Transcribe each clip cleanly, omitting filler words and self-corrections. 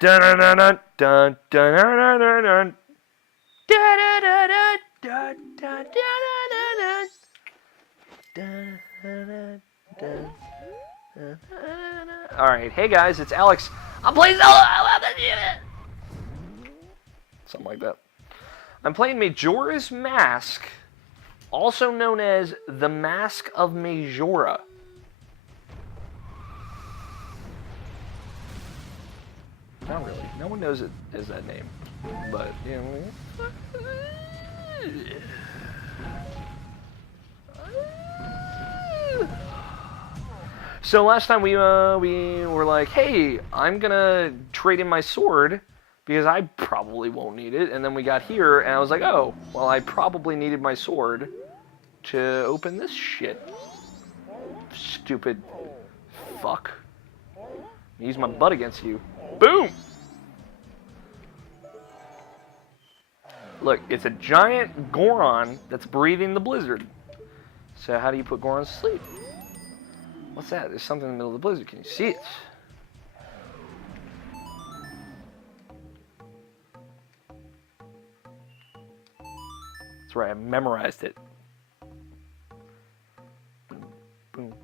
Dun dun dun dun dun dun dun dun dun. Dun dun dun dun dun dun dun dun dun. All right, hey guys, it's Alex. I'm playing Zelda. I love this shit. Something like that. I'm playing Majora's Mask, also known as the Mask of Majora. Not really. No one knows it as that name, but you know. So last time we were like, hey, I'm gonna trade in my sword because I probably won't need it, and then we got here and I was like, oh, well, I probably needed my sword to open this shit. Stupid fuck. Use my butt against you. Boom! Look, it's a giant Goron that's breathing the blizzard. So how do you put Gorons to sleep? What's that? There's something in the middle of the blizzard. Can you see it? That's right, I memorized it. Boom, boom.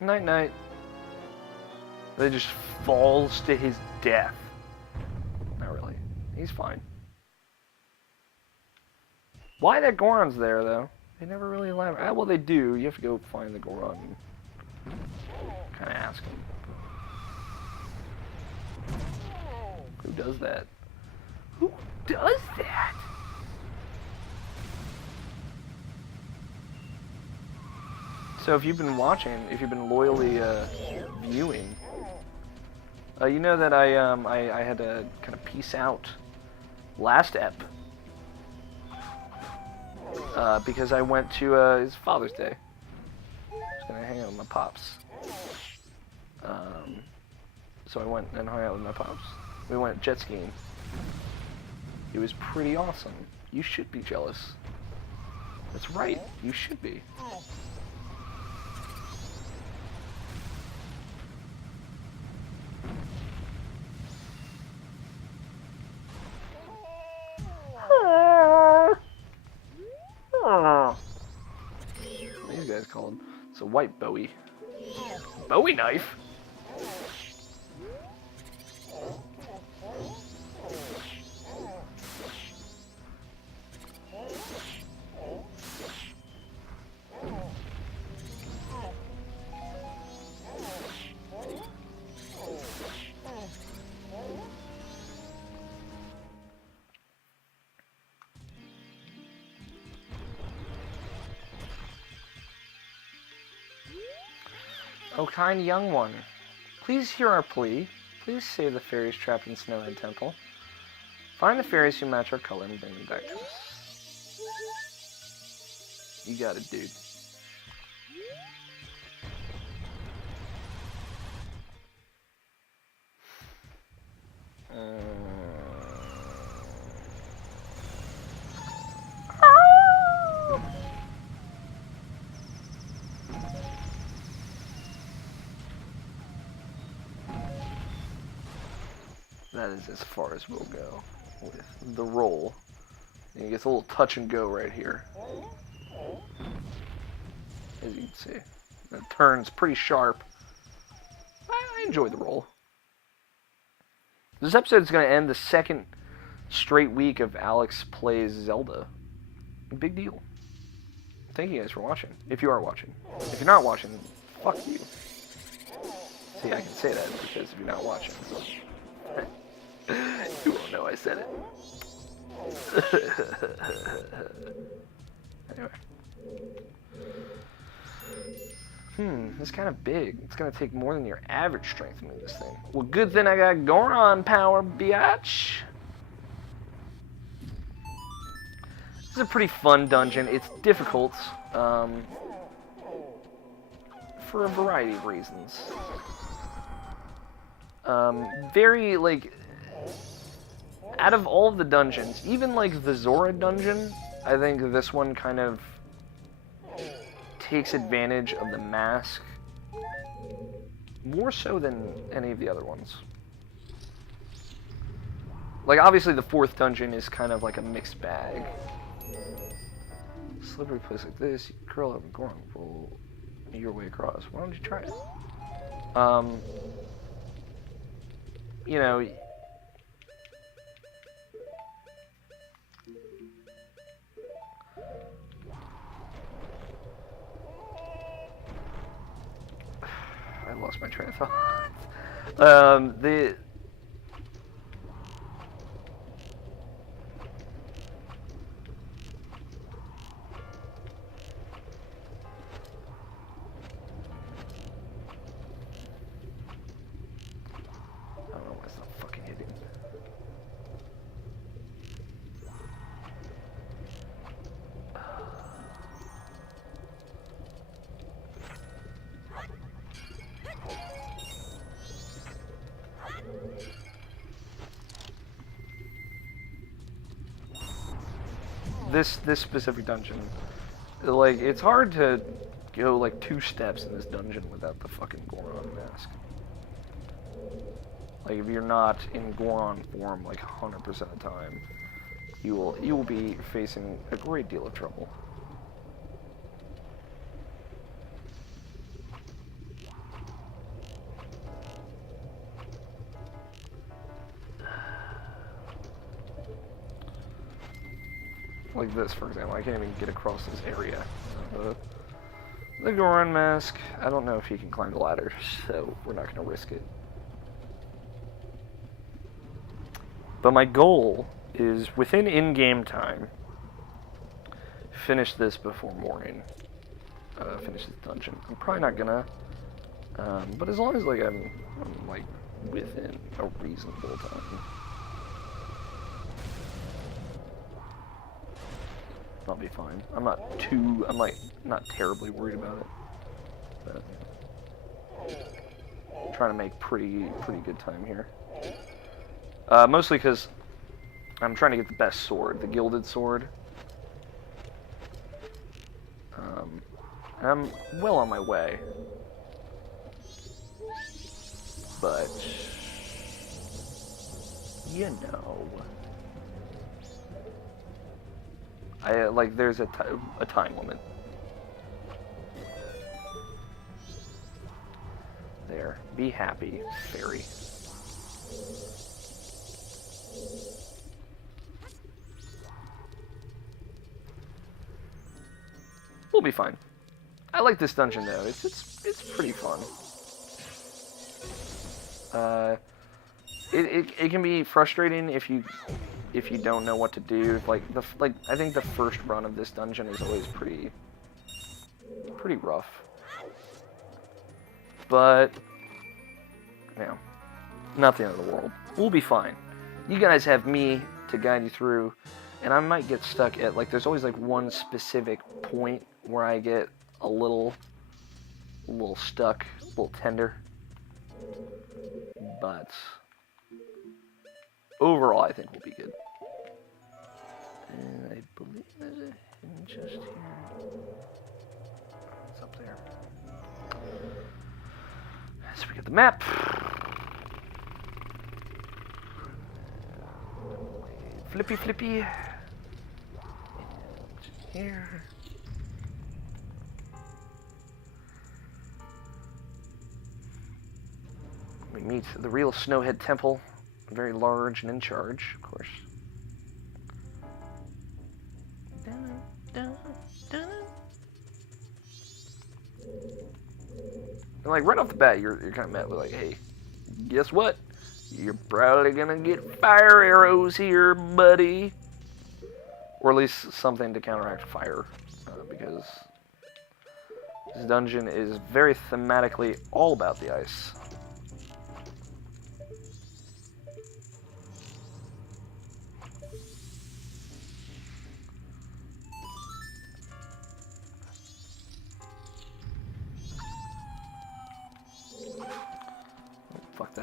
Night night. But it just falls to his death. Not really. He's fine. Why that Goron's there though? They never really elaborate. Well, they do. You have to go find the Goron and kind of ask him. Who does that? Who does that? So if you've been watching, if you've been loyally viewing, you know that I had to kind of peace out last ep because I went to his Father's Day. I was gonna hang out with my pops, so I went and hung out with my pops. We went jet skiing. It was pretty awesome. You should be jealous. That's right. You should be. These guys called. It's a white Bowie. Bowie knife? O kind young one, please hear our plea. Please save the fairies trapped in Snowhead Temple. Find the fairies who match our color and bring them back to us. You got it, dude. That is as far as we'll go with the roll. And it gets a little touch and go right here. As you can see. It turns pretty sharp. I enjoy the roll. This episode is going to end the second straight week of Alex Plays Zelda. Big deal. Thank you guys for watching. If you are watching. If you're not watching, fuck you. See, I can say that because if you're not watching. You won't know I said it. Anyway. It's kind of big. It's going to take more than your average strength to move this thing. Well, good thing I got Goron power, biatch. This is a pretty fun dungeon. It's difficult. For for a variety of reasons. Very, like, out of all of the dungeons, even, like, the Zora dungeon, I think this one kind of takes advantage of the mask more so than any of the other ones. Like, obviously the fourth dungeon is kind of like a mixed bag. Slippery place like this, you curl up and go on, roll your way across. Why don't you try it? You know, I lost my train of thought. The I don't know why it's not fucking hitting. This specific dungeon, like, it's hard to go like 2 steps in this dungeon without the fucking Goron mask. Like, if you're not in Goron form like 100% of the time, you will be facing a great deal of trouble. Like this, for example, I can't even get across this area. The Goron mask, I don't know if he can climb the ladder, so we're not going to risk it. But my goal is, within in-game time, finish this before morning. Finish this dungeon. I'm probably not gonna, but as long as like I'm like within a reasonable time, I'll be fine. I'm like not terribly worried about it, but I'm trying to make pretty good time here. Mostly because I'm trying to get the best sword, the gilded sword. And I'm well on my way. But, you know, there's a time limit. There. Be happy, fairy. We'll be fine. I like this dungeon though. It's pretty fun. It can be frustrating if you don't know what to do. Like I think the first run of this dungeon is always pretty rough. But you know, not the end of the world. We'll be fine. You guys have me to guide you through, and I might get stuck at there's always like one specific point where I get a little stuck, a little tender. But overall, I think we'll be good. And I believe there's a hidden chest here. It's up there. So we get the map. Flippy. And here. We meet the real Snowhead Temple, very large and in charge, of course. And like right off the bat, you're kind of met with like, hey, guess what? You're probably gonna get fire arrows here, buddy. Or at least something to counteract fire, because this dungeon is very thematically all about the ice.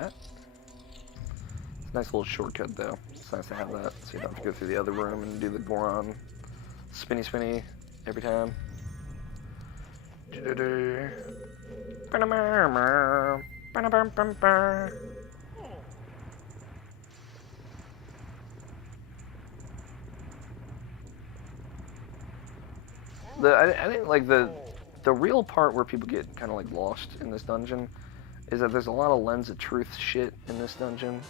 that. Nice little shortcut though. It's nice to have that, so you don't have to go through the other room and do the Goron spinny every time. I think like the real part where people get kind of like lost in this dungeon is that there's a lot of lens of truth shit in this dungeon.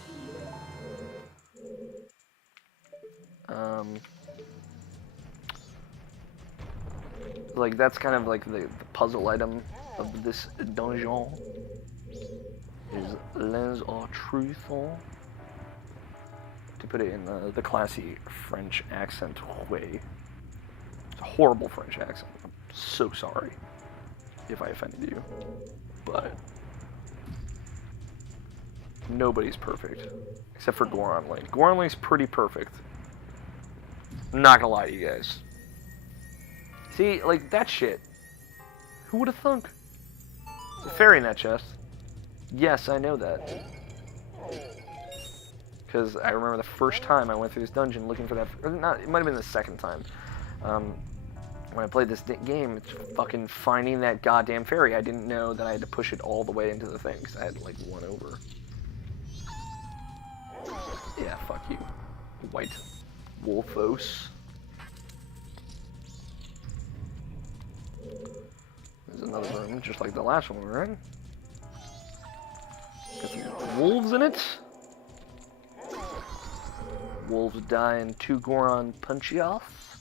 Like that's kind of like the puzzle item of this dungeon is lens of truth. To put it in the classy French accent way. It's a horrible French accent. I'm so sorry if I offended you, but nobody's perfect except for Goron Link. Goron Link's pretty perfect. I'm not gonna lie to you guys. See, like that shit. Who would have thunk? It's a fairy in that chest. Yes, I know that. Because I remember the first time I went through this dungeon looking for that. Or not, it might have been the second time. When I played this game, it's fucking finding that goddamn fairy. I didn't know that I had to push it all the way into the thing, because I had like one over. Yeah, fuck you. White Wolfos. There's another room, just like the last one we were in. Got some wolves in it. Wolves die in 2 Goron punch-offs.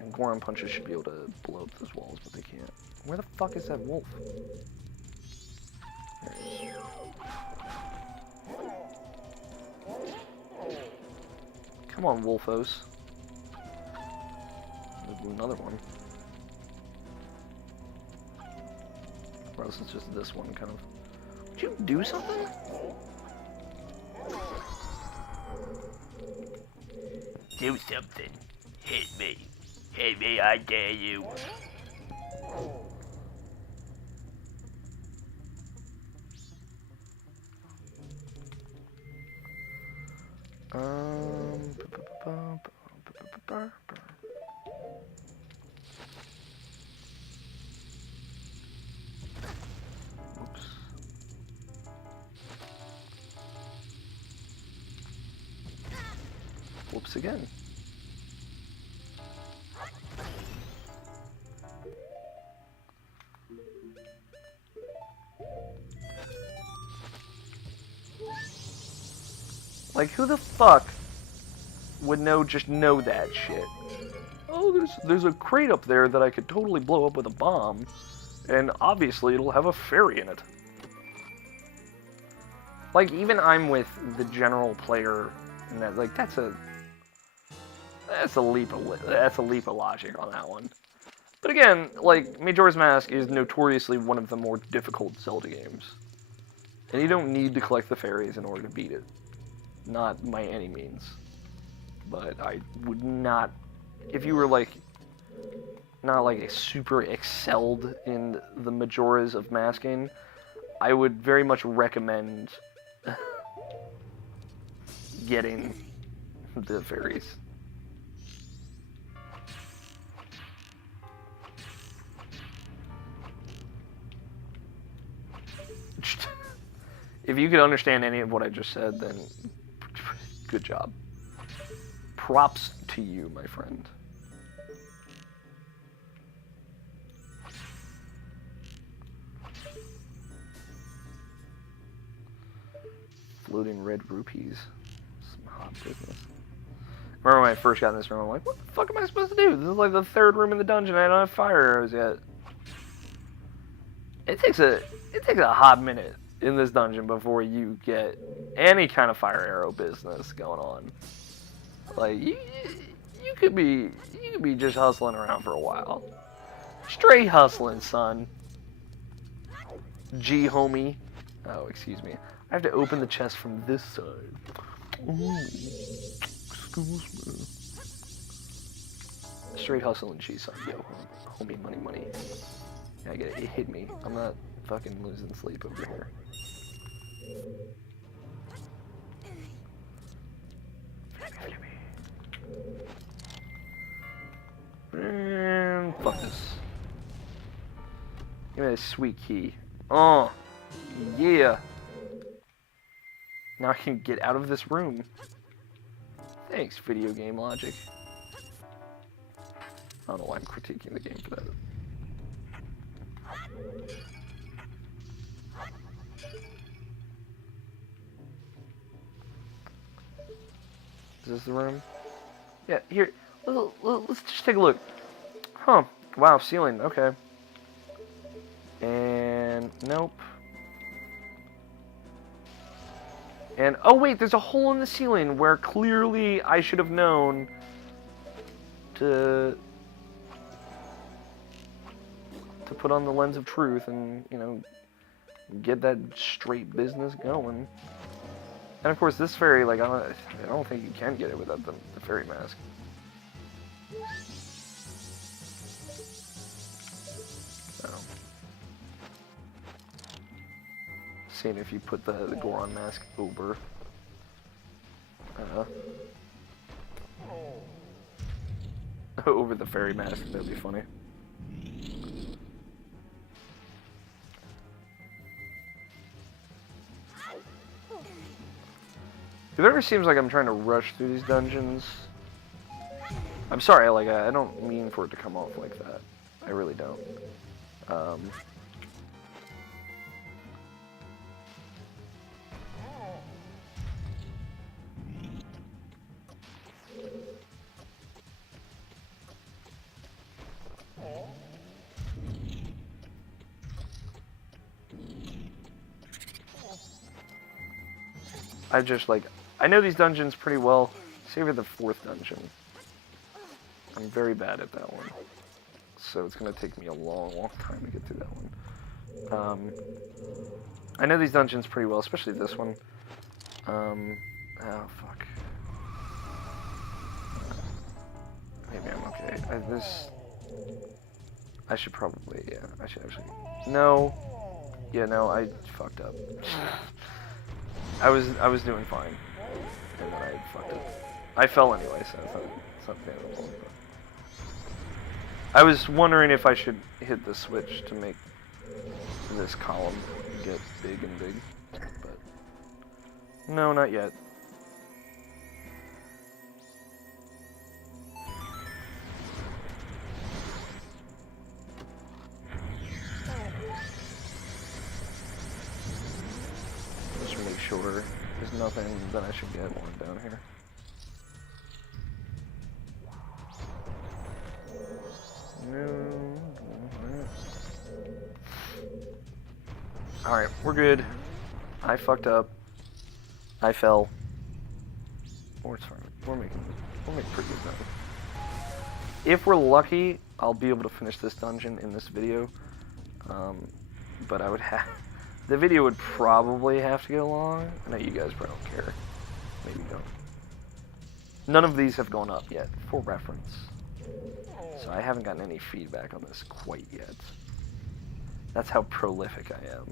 And Goron punches should be able to blow up those walls, but they can't. Where the fuck is that wolf? There it is. Come on, Wolfos. There's another one. Or else it's just this one, kind of. Would you do something? Do something. Hit me. Hit me, I dare you. Oops. Whoops again. Like, who the fuck would just know that shit? Oh, there's a crate up there that I could totally blow up with a bomb, and obviously it'll have a fairy in it. Like, even I'm with the general player, and that, like, that's a leap of logic on that one. But again, like, Majora's Mask is notoriously one of the more difficult Zelda games. And you don't need to collect the fairies in order to beat it. Not by any means. But I would not, if you were like, not like a super excelled in the Majoras of masking, I would very much recommend getting the fairies. If you could understand any of what I just said, then good job. Props to you, my friend. Floating red rupees. Some hot business. Remember when I first got in this room, I'm like, what the fuck am I supposed to do? This is like the 3rd room in the dungeon. I don't have fire arrows yet. It takes a hot minute in this dungeon before you get any kind of fire arrow business going on. Like you could be just hustling around for a while. Straight hustling, son. G homie. Oh, excuse me. I have to open the chest from this side. Ooh, excuse me. Straight hustling, G son. Yo, homie, money. Yeah, I get it. It hit me. I'm not fucking losing sleep over here. And fuck this. Give me a sweet key. Oh, yeah. Now I can get out of this room. Thanks, video game logic. I don't know why I'm critiquing the game for that. Is this the room? Yeah, here. Let's just take a look. Huh. Wow, ceiling. Okay. And nope. And oh wait, there's a hole in the ceiling where clearly I should have known to put on the lens of truth and, you know, get that straight business going. And of course, this fairy, like, I don't think you can get it without the fairy mask. So, seeing if you put the Goron mask over. Over the fairy mask, that'd be funny. If it ever seems like I'm trying to rush through these dungeons, I'm sorry, like, I don't mean for it to come off like that. I really don't. I just, like, I know these dungeons pretty well, save for the 4th dungeon. I'm very bad at that one. So it's going to take me a long, long time to get through that one. I know these dungeons pretty well, especially this one. Oh, fuck. Maybe I'm okay. I should probably, yeah, I should actually... No. Yeah, no, I fucked up. I was doing fine, and then I fucked up. I fell anyway, so it's not the end of the world. I was wondering if I should hit the switch to make this column get big and big, but no, not yet. Just make sure there's nothing that I should get one down here. No. Alright, we're good. I fucked up. I fell. Oh, it's fine. We'll make pretty good time. If we're lucky, I'll be able to finish this dungeon in this video. But I would have... The video would probably have to go long. I know you guys probably don't care. Maybe you don't. None of these have gone up yet, for reference. So I haven't gotten any feedback on this quite yet. That's how prolific I am.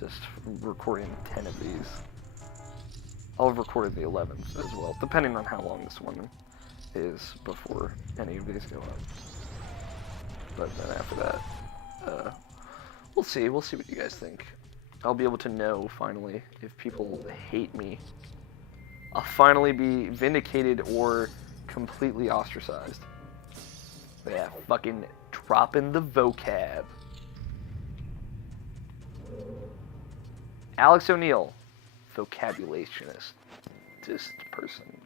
Just recording 10 of these. I'll have recorded the 11th as well, depending on how long this one is before any of these go up. But then after that, we'll see what you guys think. I'll be able to know, finally, if people hate me. I'll finally be vindicated or completely ostracized. Yeah, fucking dropping the vocab. Alex O'Neill, vocabulationist, this person.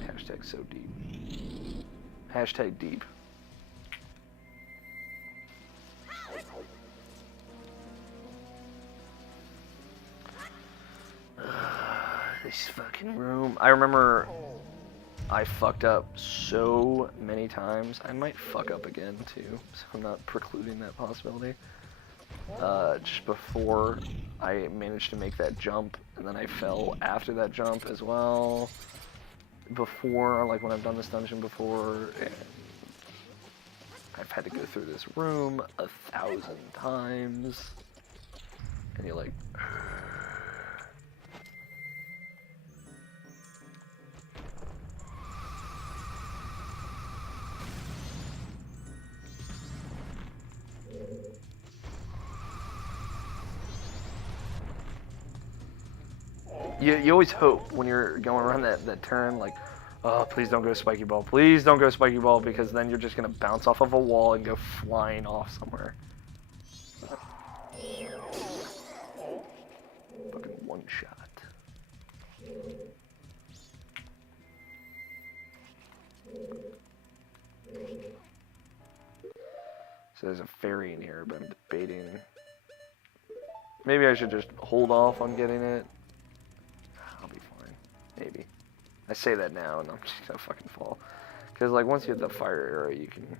Hashtag so deep. Hashtag deep. This fucking room. I remember I fucked up so many times. I might fuck up again too, so I'm not precluding that possibility. Just before I managed to make that jump, and then I fell after that jump as well. Before, like when I've done this dungeon before, I've had to go through this room 1,000 times. And you're like... You always hope when you're going around that turn, like, oh, please don't go spiky ball. Please don't go spiky ball, because then you're just going to bounce off of a wall and go flying off somewhere. Fucking one shot. So there's a fairy in here, but I'm debating. Maybe I should just hold off on getting it. I'll be fine. Maybe. I say that now, and I'm just gonna fucking fall. Because, like, once you hit the fire arrow, you can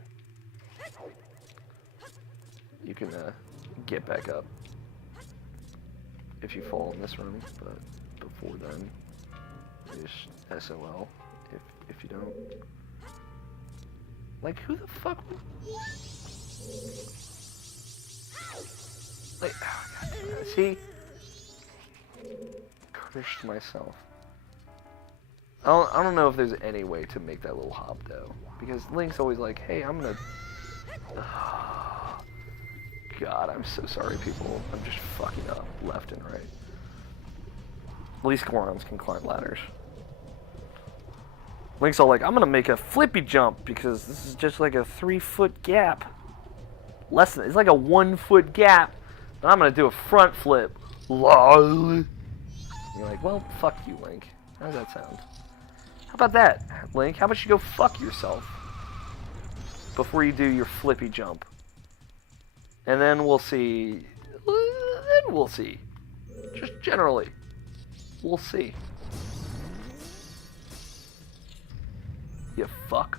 get back up if you fall in this room. But before then, you just SOL if you don't. Like, who the fuck? Like, oh God, see? Cursed myself. I don't know if there's any way to make that little hop, though. Because Link's always like, hey, I'm gonna... God, I'm so sorry, people. I'm just fucking up left and right. At least Gorons can climb ladders. Link's all like, I'm gonna make a flippy jump because this is just like a 3-foot gap. Less than, it's like a 1-foot gap. And I'm gonna do a front flip. LOL. You're like, well, fuck you, Link. How does that sound? How about that, Link? How about you go fuck yourself before you do your flippy jump? And then we'll see. Then we'll see. Just generally. We'll see. You fuck.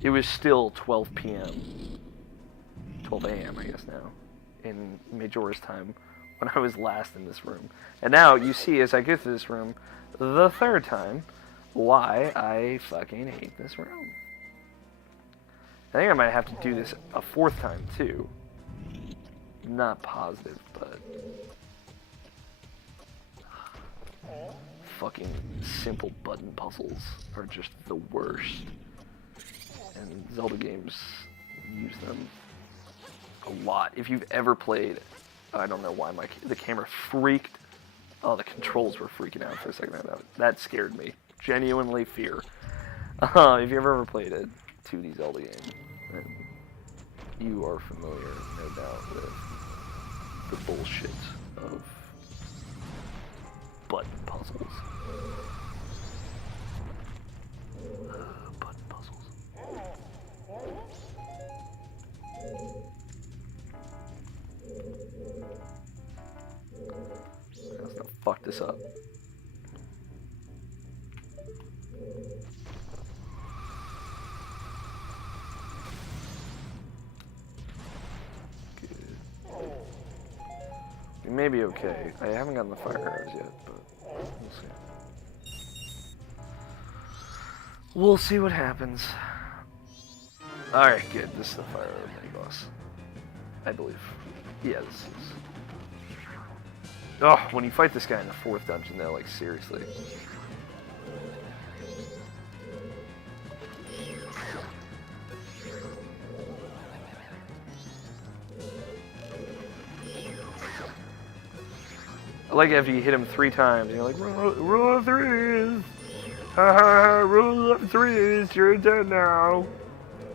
It was still 12 p.m. 12 a.m. I guess now. In Majora's time. When I was last in this room. And now you see as I go through this room the third time why I fucking hate this room. I think I might have to do this a 4th time too. Not positive, but fucking simple button puzzles are just the worst. And Zelda games use them a lot. If you've ever played, I don't know why the camera freaked. Oh, the controls were freaking out for a second. That scared me. Genuinely fear. If you've ever played a 2D Zelda game, then you are familiar, no doubt, with the bullshit of button puzzles. Button puzzles. Let's not fuck this up. Good. We may be okay. I haven't gotten the fire arrows yet, but we'll see. We'll see what happens. Alright, good. This is the fire arrow mini boss. I believe. Yeah, this is. Oh, when you fight this guy in the 4th dungeon, though, like, seriously. I like after you hit him 3 times, and you're like, rule of 3s! Haha, rule of 3s, you're dead now!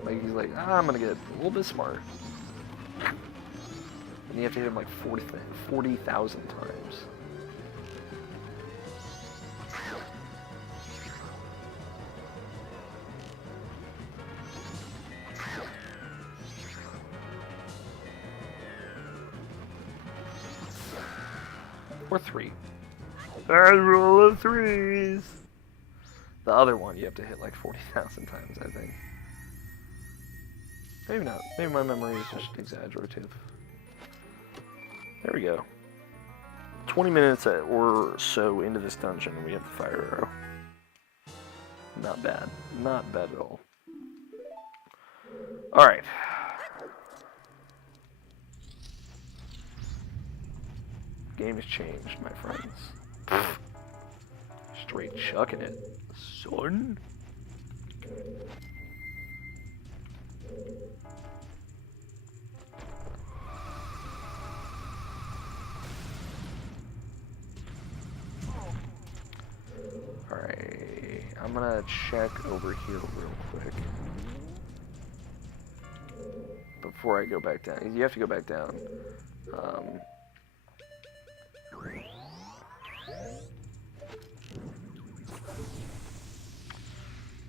Like, he's like, I'm gonna get a little bit smart. And you have to hit him like 40,000 times. Or 3. And rule of 3s! The other one you have to hit like 40,000 times, I think. Maybe not. Maybe my memory is just exaggerative. There we go. 20 minutes or so into this dungeon, and we have the fire arrow. Not bad. Not bad at all. Alright. Game has changed, my friends. Pfft. Straight chucking it. Son. Alright, I'm gonna check over here real quick. Before I go back down. You have to go back down.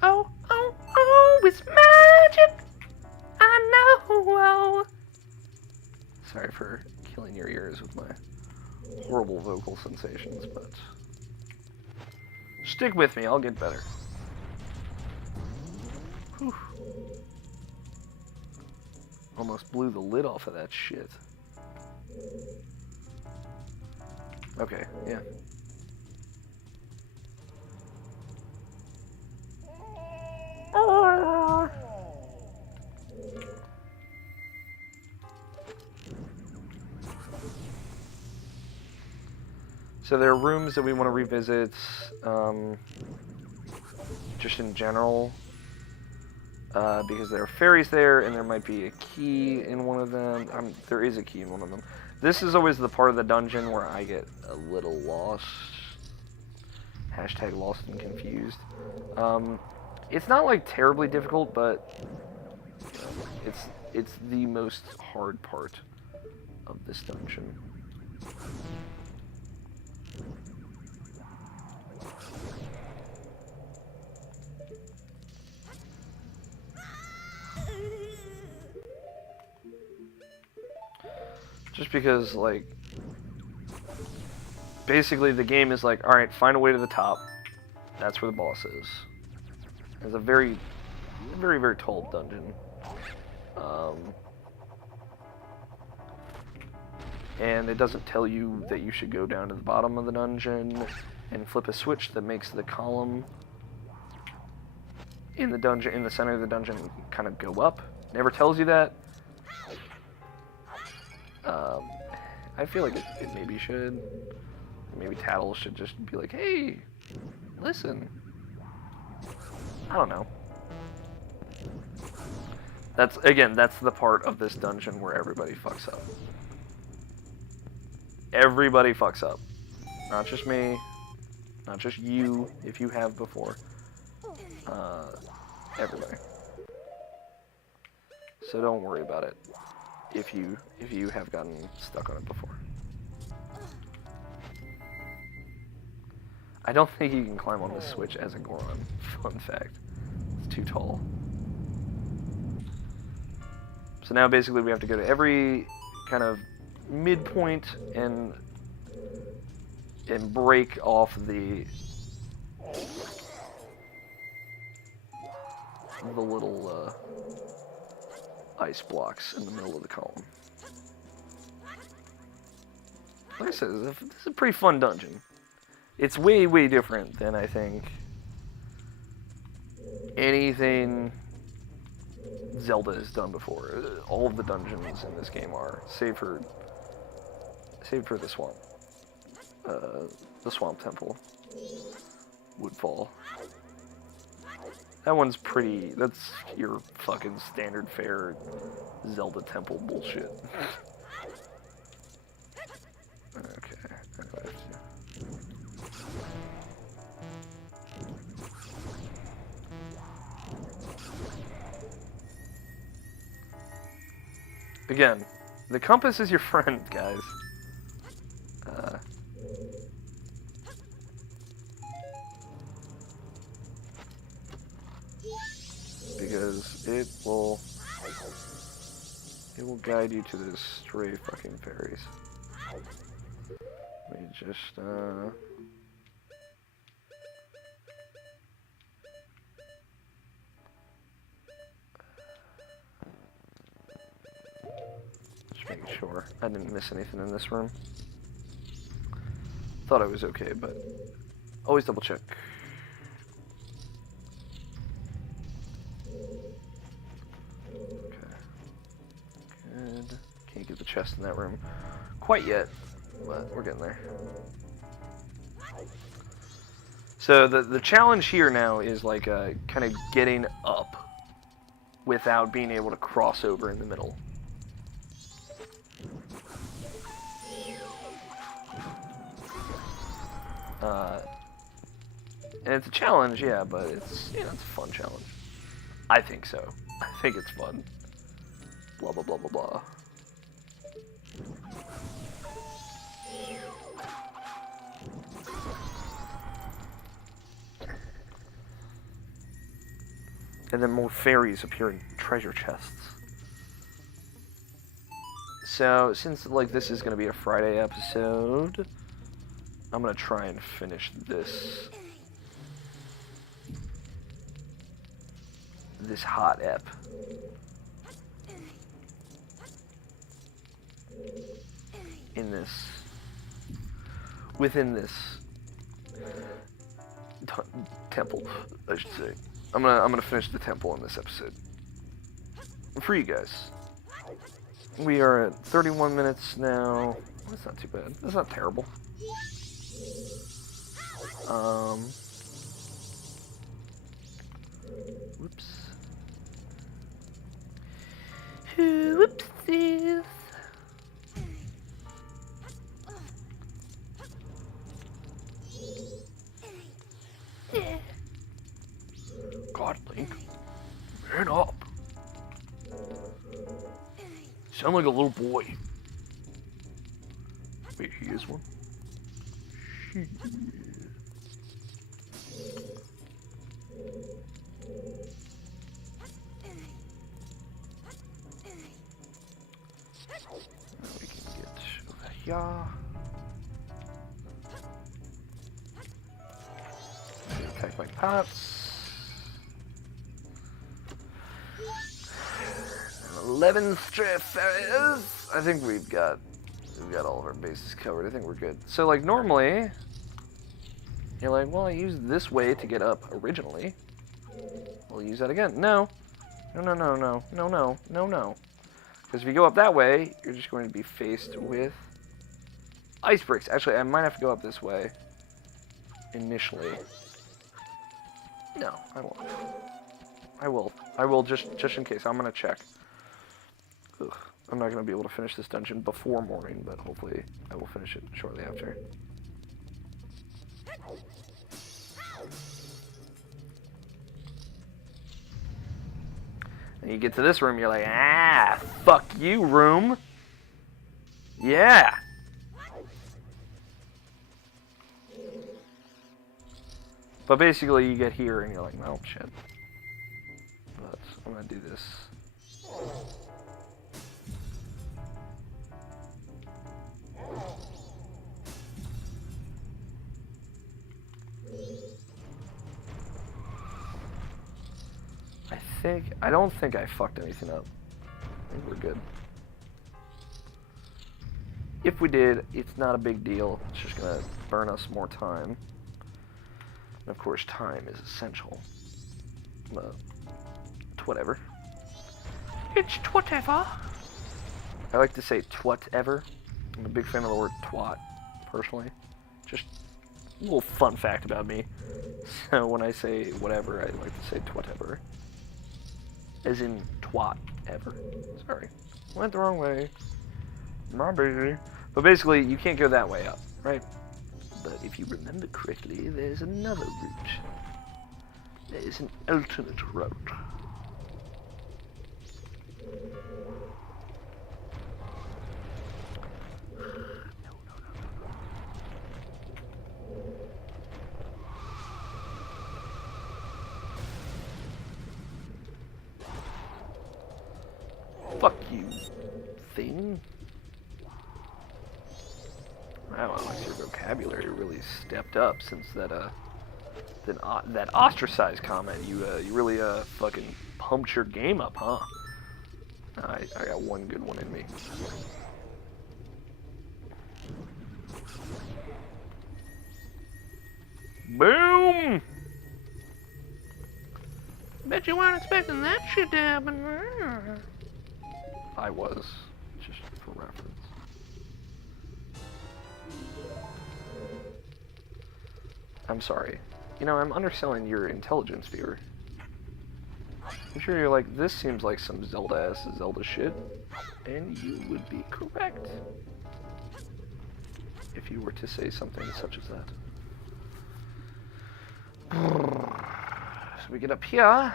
Oh, oh, oh, it's magic! I know! Sorry for killing your ears with my horrible vocal sensations, but... Stick with me, I'll get better. Whew. Almost blew the lid off of that shit. Okay, yeah. So there are rooms that we want to revisit, just in general, because there are fairies there, and there might be a key in one of them. There is a key in one of them. This is always the part of the dungeon where I get a little lost. Hashtag lost and confused. It's not like terribly difficult, but it's the most hard part of this dungeon. Just because, like, basically the game is like, alright, find a way to the top. That's where the boss is. It's a very, very, very tall dungeon. And it doesn't tell you that you should go down to the bottom of the dungeon and flip a switch that makes the column in the dungeon, in the center of the dungeon, kind of go up. Never tells you that. I feel like it maybe should. Maybe Tattle should just be like, hey, listen. I don't know. That's the part of this dungeon where everybody fucks up. Everybody fucks up. Not just me. Not just you, if you have before. Everybody. So don't worry about it. If you have gotten stuck on it before. I don't think you can climb on this switch as a Goron. Fun fact. It's too tall. So now basically we have to go to every kind of midpoint and break off the little ice blocks in the middle of the column. Like I said, this is a pretty fun dungeon. It's way, way different than, I think, anything Zelda has done before. All of the dungeons in this game are, save for the swamp. The swamp temple. Woodfall. That one's pretty, that's your fucking standard fare Zelda temple bullshit. Okay, again, the compass is your friend, guys. Because it will guide you to the stray fucking fairies. Let me just making sure I didn't miss anything in this room. Thought I was okay, but always double check. good. Can't get the chest in that room quite yet, but we're getting there. So the challenge here now is like kind of getting up without being able to cross over in the middle. And it's a challenge, yeah, but it's, you know, it's a fun challenge. I think so. I think it's fun. Blah, blah, blah, blah, blah. And then more fairies appear in treasure chests. So, since, like, this is going to be a Friday episode, I'm going to try and finish this hot ep. Within this temple, I should say. I'm gonna finish the temple in this episode. For you guys. We are at 31 minutes now. That's not too bad. That's not terrible. Whoops. Whoopsies. God, Link. Man up. Sound like a little boy. Wait, he is one? Shit. Now we can get over here. Attack my pots. 11 stray fairies. I think we've got all of our bases covered. I think we're good. So like normally, you're like, well, I used this way to get up originally. We'll use that again. No. No. Because if you go up that way, you're just going to be faced with ice bricks. Actually, I might have to go up this way initially. No, I won't. I will just in case. I'm gonna check. Ugh. I'm not gonna be able to finish this dungeon before morning, but hopefully I will finish it shortly after. And you get to this room, you're like, ah, fuck you, room. Yeah. But basically, you get here and you're like, well, shit. But I'm gonna do this. I don't think I fucked anything up. I think we're good. If we did, it's not a big deal. It's just gonna burn us more time. And of course, time is essential. But, whatever. It's whatever. I like to say twat-ever. I'm a big fan of the word twat, personally. Just a little fun fact about me. So when I say whatever, I like to say twat-ever. As in twat ever. Sorry. Went the wrong way. My baby. But basically, you can't go that way up, right? But if you remember correctly, there's another route. There is an alternate route. Fuck you, thing. Wow, your vocabulary really stepped up since that that ostracized comment. You really fucking pumped your game up, huh? I got one good one in me. Boom! Bet you weren't expecting that shit to happen. I was. reference. I'm sorry. You know, I'm underselling your intelligence, viewer. I'm sure you're like, this seems like some Zelda-ass Zelda shit. And you would be correct. If you were to say something such as that. So we get up here.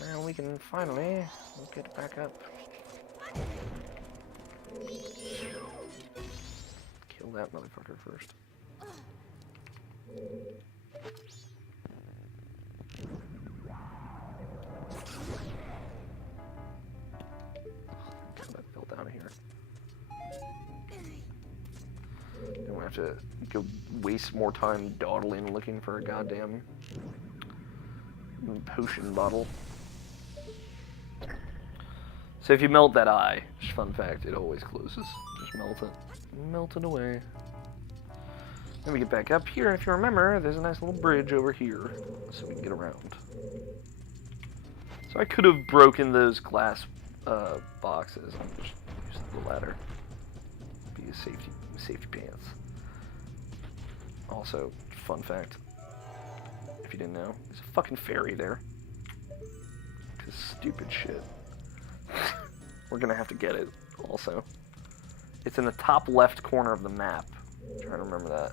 Now we can finally get back up. Kill that motherfucker first. God, that fell down here. Then we have to go waste more time dawdling looking for a goddamn potion bottle. So if you melt that eye, just fun fact, it always closes. Just melt it. Melt it away. Then we get back up here, and if you remember, there's a nice little bridge over here, so we can get around. So I could have broken those glass boxes and just used the ladder. Be a safety pants. Also, fun fact, if you didn't know, there's a fucking fairy there. Cause stupid shit. We're gonna have to get it, also. It's in the top left corner of the map. I'm trying to remember that.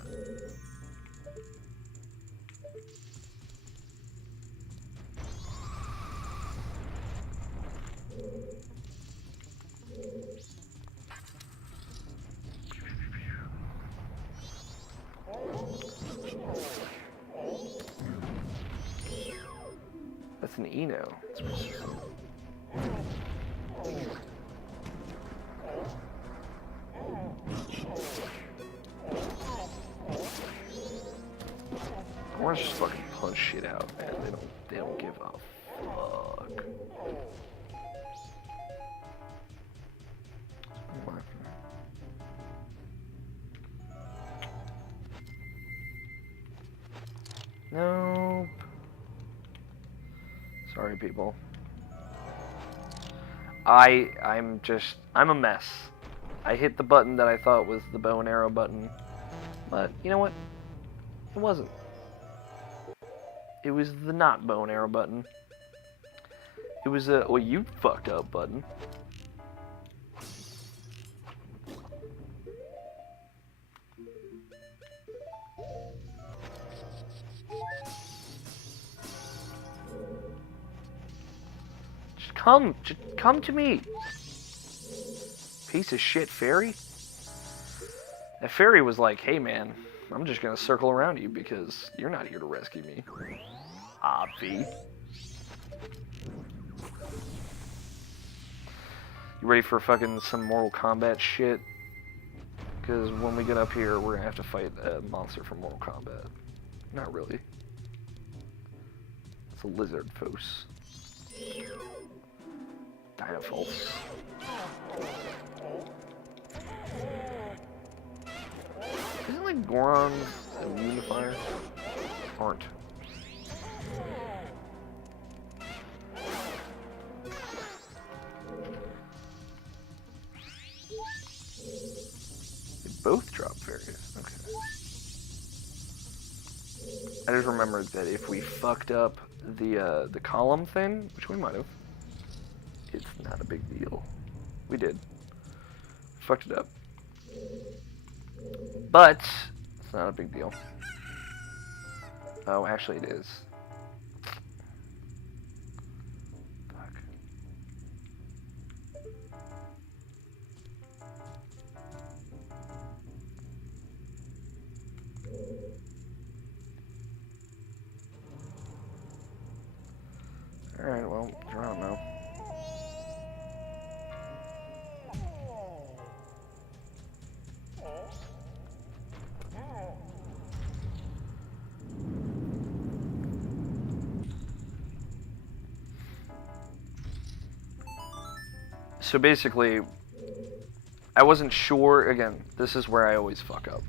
That's an Eno. I want to just fucking punch shit out, man. They don't give a fuck. Nope. Sorry, people. I'm a mess. I hit the button that I thought was the bow and arrow button, but you know what? It wasn't. It was the not bow and arrow button. It was a, well, you fucked up button. Just come to me. Piece of shit fairy. That fairy was like, hey man, I'm just gonna circle around you because you're not here to rescue me. Obvi. You ready for fucking some Mortal Kombat shit? Because when we get up here, we're gonna have to fight a monster from Mortal Kombat. Not really. It's a lizard foes. Dynafalse. Isn't like Goron immune to fire? Aren't. They both drop fairies. Okay. I just remembered that if we fucked up the column thing, which we might have, it's not a big deal. We did. Fucked it up. But it's not a big deal. Oh, actually it is. Fuck. Alright, well, I don't know. So basically, I wasn't sure, again, this is where I always fuck up.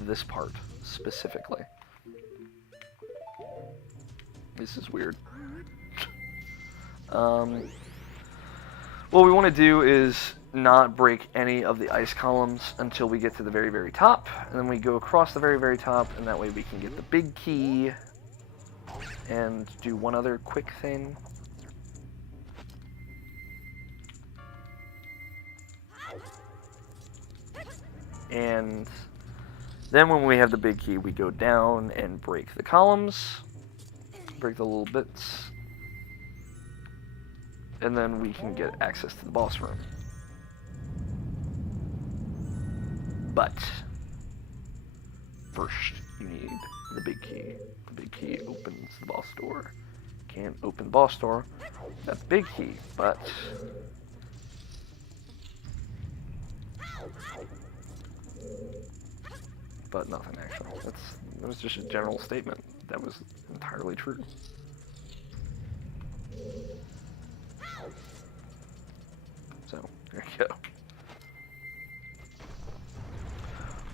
This part, specifically. This is weird. what we want to do is not break any of the ice columns until we get to the very, very top, and then we go across the very, very top, and that way we can get the big key and do one other quick thing. And then when we have the big key, we go down and break the columns, break the little bits, and then we can get access to the boss room. But first, you need the big key. The big key opens the boss door. Can't open the boss door. That's the big key, but nothing actually. That was just a general statement. That was entirely true. So there you go.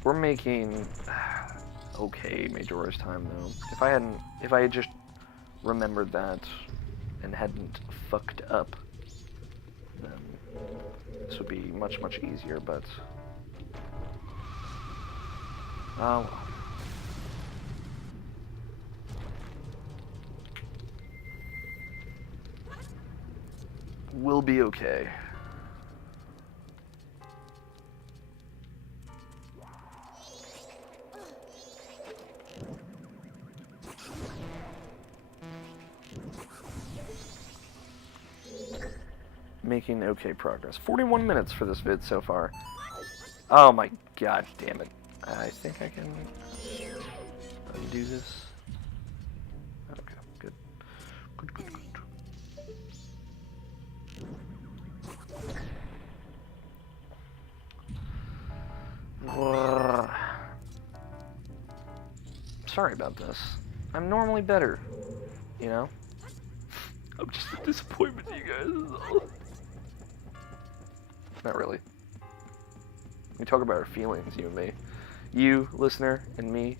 We're making okay Majora's time though. If I had just remembered that and hadn't fucked up, then this would be much, much easier, but oh well. We'll be okay. Making okay progress. 41 minutes for this vid so far. Oh my god damn it. I think I can undo this. Okay, good. Good, good, good. Sorry about this. I'm normally better, you know? I'm just a disappointment to you guys. Not really. We talk about our feelings, you and me. You, listener, and me.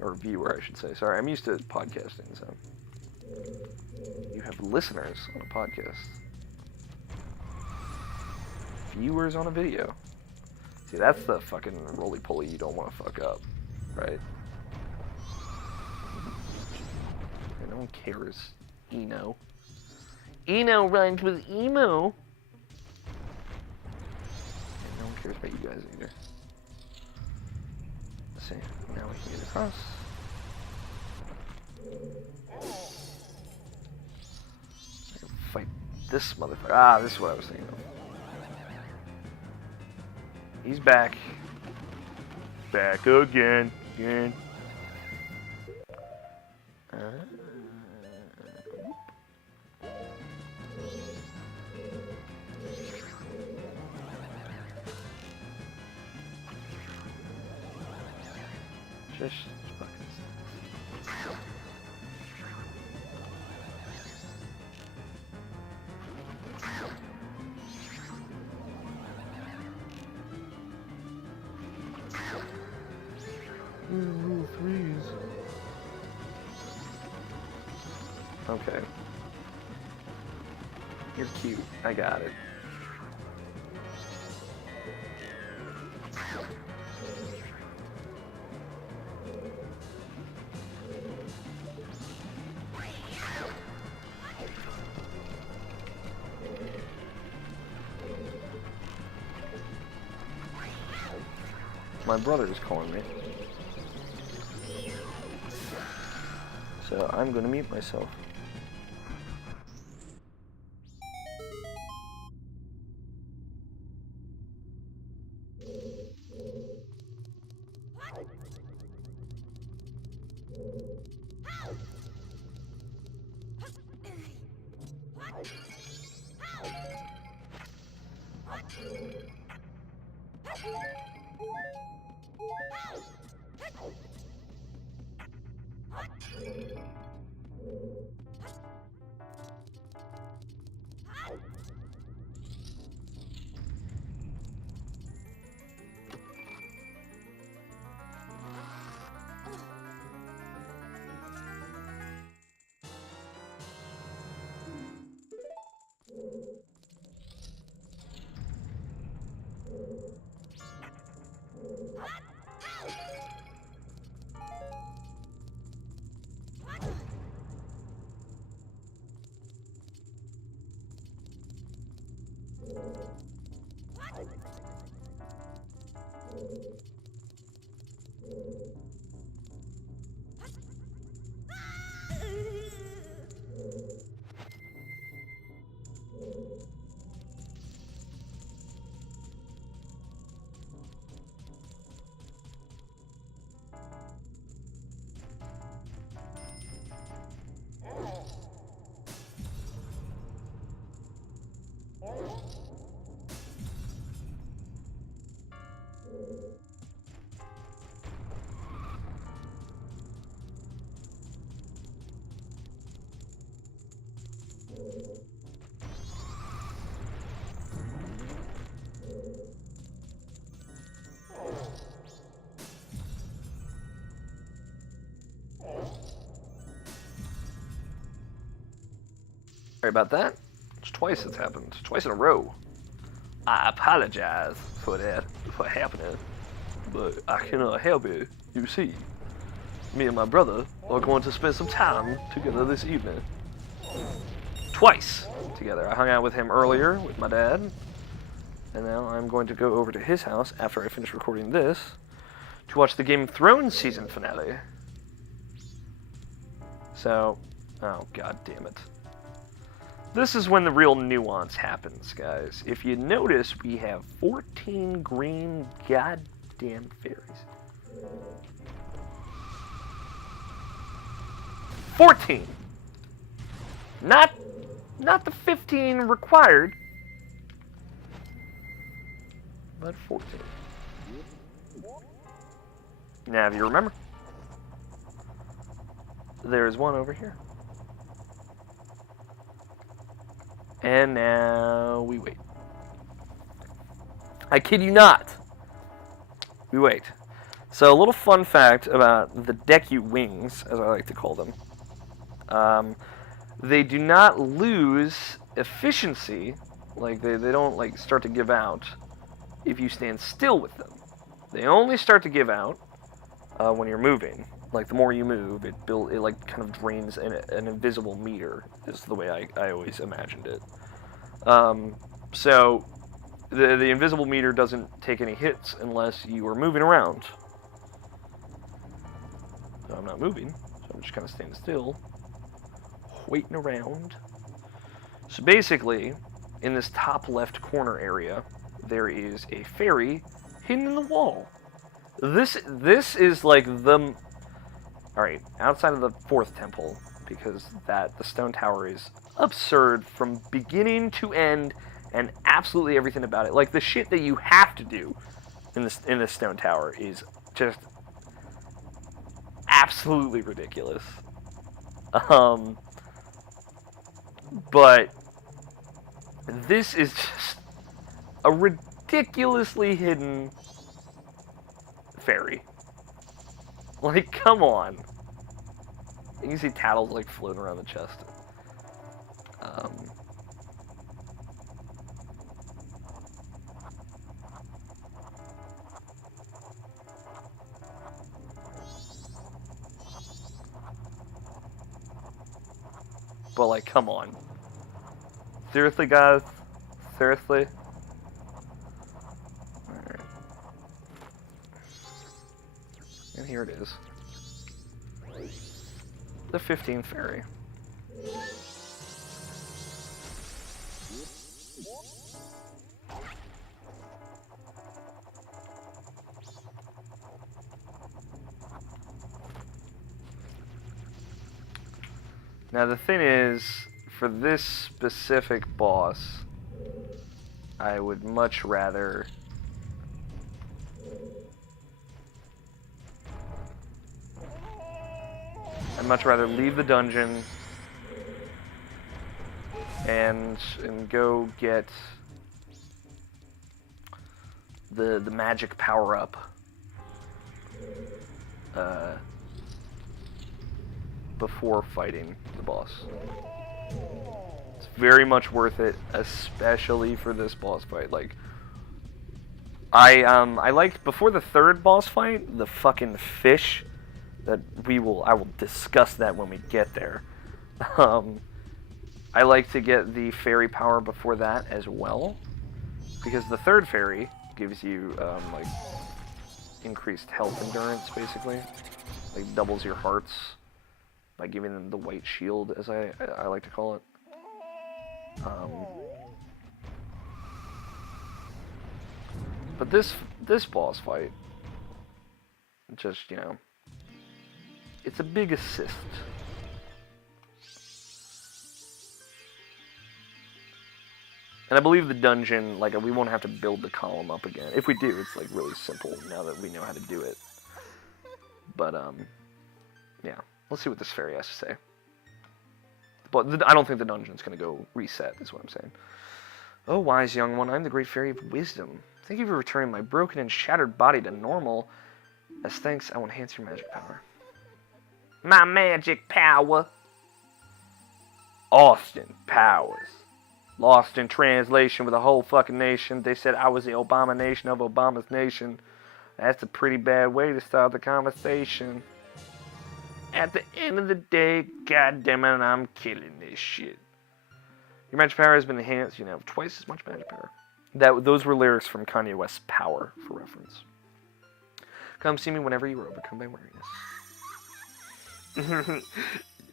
Or viewer, I should say. Sorry, I'm used to podcasting, so. You have listeners on a podcast. Viewers on a video. See, that's the fucking roly-poly you don't want to fuck up, right? No one cares. Eno. Eno rhymes with emo. And no one cares about you guys either. Let's see. Now we can get across. I can fight this motherfucker. Ah, this is what I was thinking of. He's back. Back again. Just fucking. Rule threes. Okay. You're cute. I got it. My brother is calling me. So I'm gonna mute myself. Sorry about that. It's twice it's happened. Twice in a row. I apologize for that, for happening. But I cannot help it. You see, me and my brother are going to spend some time together this evening. Twice together. I hung out with him earlier with my dad. And now I'm going to go over to his house after I finish recording this to watch the Game of Thrones season finale. So, oh god damn it. This is when the real nuance happens, guys. If you notice, we have 14 green goddamn fairies. 14! Not the 15 required, but 14. Now, if you remember, there's one over here. And now we wait. I kid you not. We wait. So, a little fun fact about the Deku wings, as I like to call them. They do not lose efficiency, like they don't like start to give out if you stand still with them. They only start to give out when you're moving. Like the more you move, it like kind of drains an invisible meter. Is the way I always imagined it. So the invisible meter doesn't take any hits unless you are moving around. So I'm not moving, so I'm just kind of standing still, waiting around. So basically, in this top left corner area, there is a fairy hidden in the wall. This is like the... Alright, outside of the fourth temple, because the stone tower is absurd from beginning to end, and absolutely everything about it. Like, the shit that you have to do in this stone tower is just absolutely ridiculous. But this is just a ridiculously hidden fairy. Like, come on. You can see Tattles, like, floating around the chest. But, like, come on. Seriously, guys? Seriously? Alright. And here it is. The 15th fairy. Now the thing is, for this specific boss, I would much rather leave the dungeon and go get the magic power up. Before fighting the boss. It's very much worth it, especially for this boss fight. Like, I liked before the third boss fight, the fucking fish that I will discuss that when we get there. I like to get the fairy power before that as well, because the third fairy gives you like increased health endurance, basically, like doubles your hearts by giving them the white shield, as I like to call it. But this boss fight, just, you know, it's a big assist. And I believe the dungeon, like, we won't have to build the column up again. If we do, it's, like, really simple now that we know how to do it. But, yeah. Let's see what this fairy has to say. But I don't think the dungeon's going to go reset, is what I'm saying. Oh, wise young one, I'm the great fairy of wisdom. Thank you for returning my broken and shattered body to normal. As thanks, I will enhance your magic power. My magic power? Austin Powers. Lost in translation with the whole fucking nation. They said I was the abomination of Obama's nation. That's a pretty bad way to start the conversation. At the end of the day, goddammit, I'm killing this shit. Your magic power has been enhanced. You know, twice as much magic power. Those were lyrics from Kanye West's Power, for reference. Come see me whenever you are overcome by weariness.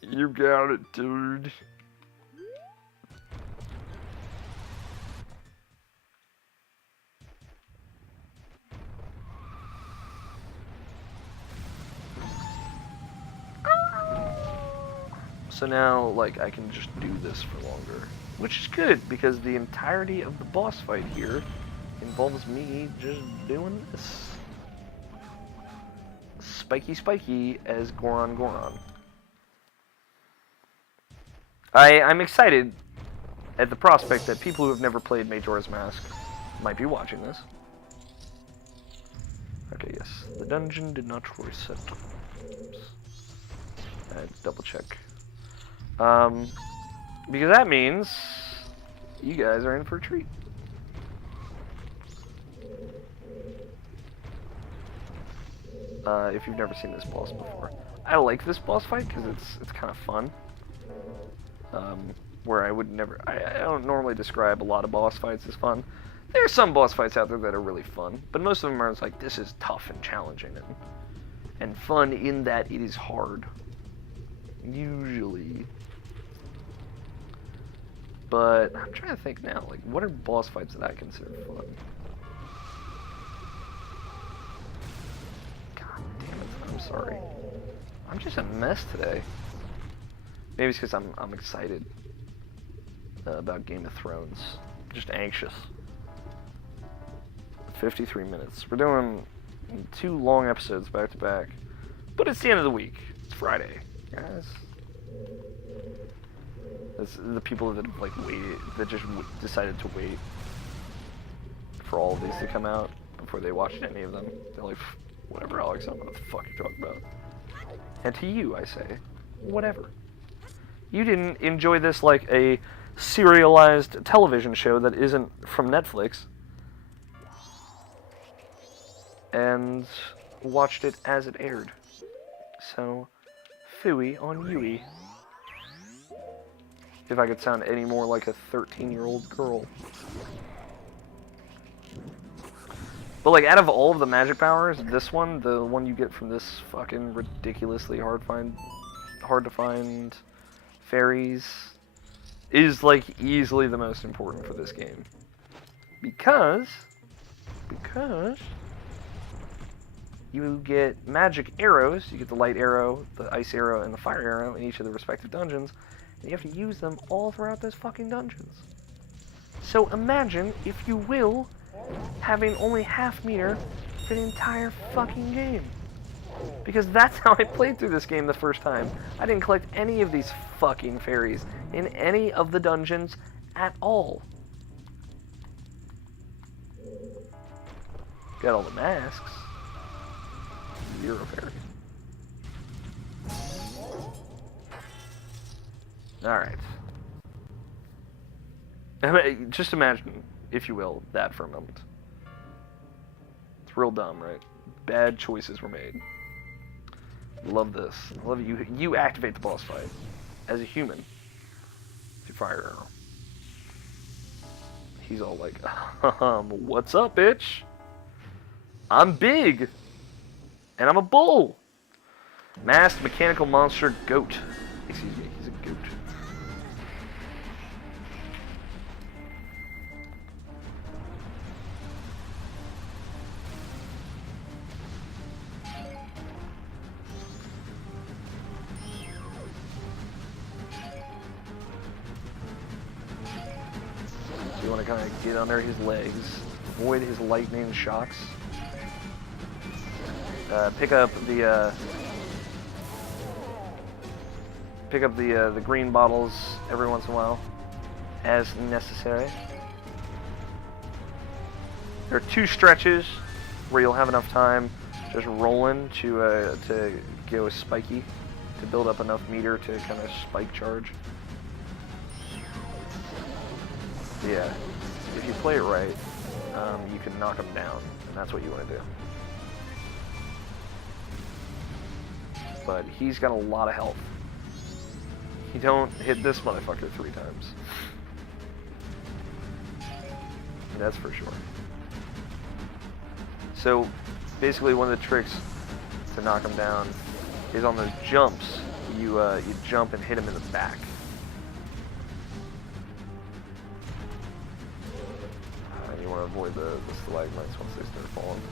You got it, dude. So now, like, I can just do this for longer. Which is good, because the entirety of the boss fight here involves me just doing this. Spiky as Goron. I'm excited at the prospect that people who have never played Majora's Mask might be watching this. Okay, yes. The dungeon did not reset. Oops. I had to double check. Because that means you guys are in for a treat. If you've never seen this boss before. I like this boss fight because it's kind of fun. Where I don't normally describe a lot of boss fights as fun. There are some boss fights out there that are really fun, but most of them are like, this is tough and challenging and fun in that it is hard. Usually. But I'm trying to think now, like, what are boss fights that I consider fun? God damn it, I'm sorry. I'm just a mess today. Maybe it's because I'm excited about Game of Thrones. Just anxious. 53 minutes. We're doing 2 long episodes back to back. But it's the end of the week. It's Friday, guys. This the people that have, like, waited, that just decided to wait for all of these to come out before they watched any of them. They're like, whatever, Alex, I don't know what the fuck you're talking about. And to you, I say, whatever. You didn't enjoy this like a serialized television show that isn't from Netflix, and watched it as it aired. So, phooey on Yui. If I could sound any more like a 13-year-old girl. But, like, out of all of the magic powers, this one, the one you get from this fucking ridiculously hard to find fairies, is, like, easily the most important for this game. Because you get magic arrows. You get the light arrow, the ice arrow, and the fire arrow in each of the respective dungeons. And you have to use them all throughout those fucking dungeons. So imagine, if you will, having only half meter for the entire fucking game. Because that's how I played through this game the first time. I didn't collect any of these fucking fairies in any of the dungeons at all. Got all the masks. 0 fairies. Alright. Just imagine, if you will, that for a moment. It's real dumb, right? Bad choices were made. Love this. Love you. You activate the boss fight as a human. With your fire arrow. He's all like, what's up, bitch? I'm big. And I'm a bull. Masked mechanical monster goat. Excuse me, he's a goat. So you want to kind of get under his legs, avoid his lightning shocks. Pick up the green bottles every once in a while, as necessary. There are 2 stretches where you'll have enough time just rolling to go spiky, to build up enough meter to kind of spike charge. Yeah, if you play it right, you can knock him down, and that's what you want to do. But he's got a lot of health. You don't hit this motherfucker 3 times. That's for sure. So, basically one of the tricks to knock him down is on those jumps, you jump and hit him in the back. You want to avoid the stalagmites once they start falling.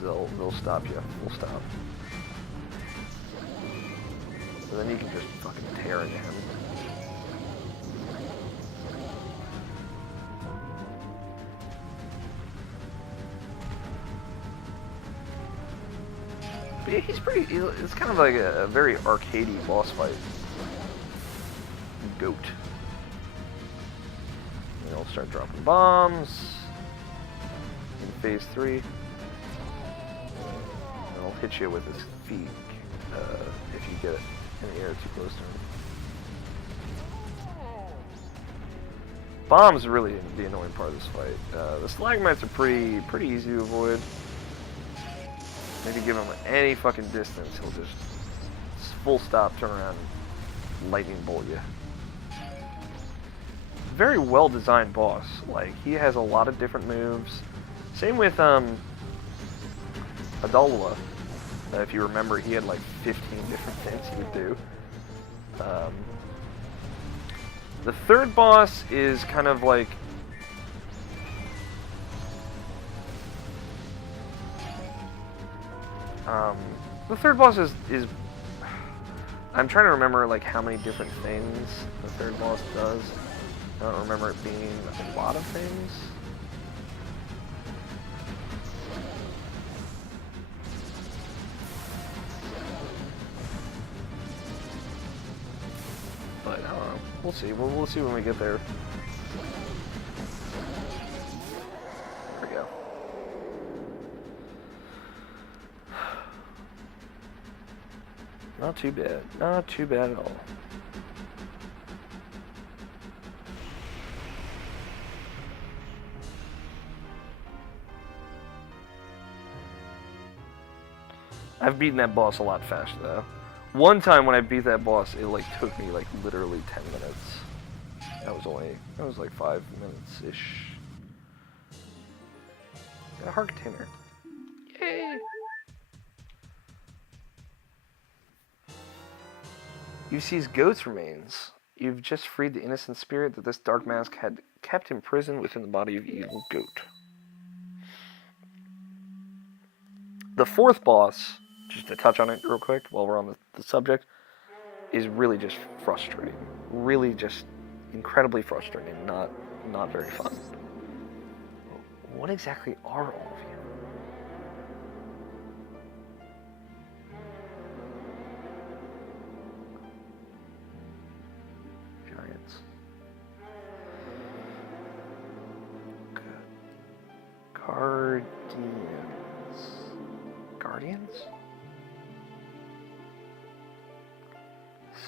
They'll stop you. Full stop. And then you can just fucking tear into him. But yeah, he's pretty. It's kind of like a very arcadey boss fight. Goat. And he'll start dropping bombs in phase 3. And he'll hit you with his feet if you get in the air too close to him. Bombs are really the annoying part of this fight. The stalagmites are pretty easy to avoid. Maybe give him any fucking distance, he'll just full stop, turn around, and lightning bolt you. Very well designed boss. Like, he has a lot of different moves. Same with Adalwa. If you remember, he had like 15 different things he would do. The third boss is kind of like the third boss is I'm trying to remember like how many different things the third boss does. I don't remember it being a lot of things. But I don't know. We'll see. We'll see when we get there. There we go. Not too bad. Not too bad at all. I've beaten that boss a lot faster though. One time when I beat that boss, it like took me like literally 10 minutes. That was like 5 minutes ish. Got a heart container. Yay! You seize goat's remains. You've just freed the innocent spirit that this dark mask had kept imprisoned within the body of evil goat. The fourth boss, just to touch on it real quick while we're on the subject, is really just frustrating. Really just incredibly frustrating. Not very fun. What exactly are all of you? Giants. Guardians?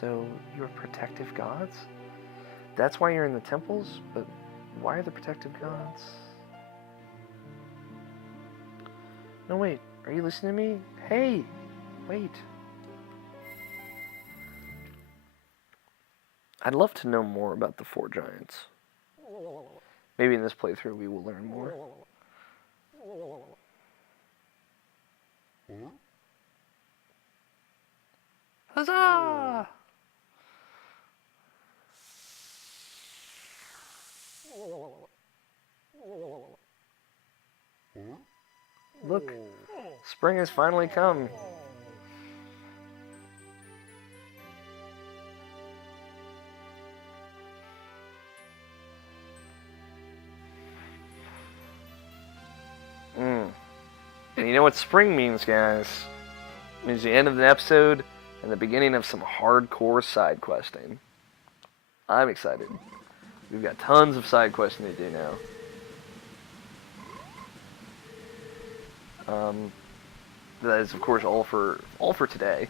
So, you're protective gods? That's why you're in the temples? But why are the protective gods? No, wait. Are you listening to me? Hey! Wait. I'd love to know more about the 4 giants. Maybe in this playthrough we will learn more. Huzzah! Look, spring has finally come. And you know what spring means, guys? It means the end of the episode and the beginning of some hardcore side questing. I'm excited. We've got tons of side questing to do now. That is, of course, all for today.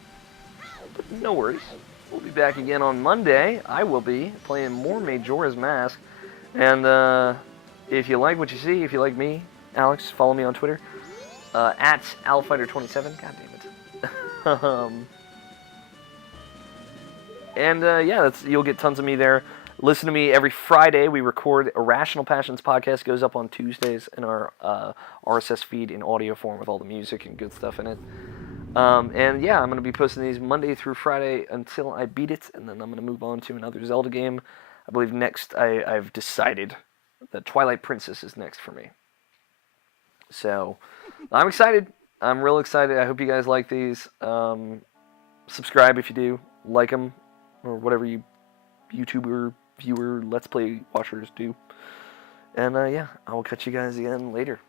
But no worries. we'll be back again on Monday. I will be playing more Majora's Mask. And if you like what you see, if you like me, Alex, follow me on Twitter. At AlFighter27. God damn it. And yeah, you'll get tons of me there. Listen to me every Friday. We record Irrational Passions podcast. Goes up on Tuesdays in our RSS feed in audio form with all the music and good stuff in it. And yeah, I'm going to be posting these Monday through Friday until I beat it, and then I'm going to move on to another Zelda game. I believe next I've decided that Twilight Princess is next for me. So I'm excited. I'm real excited. I hope you guys like these. Subscribe if you do. Like them, or whatever you YouTuber, viewer, Let's Play watchers do. And yeah, I will catch you guys again later.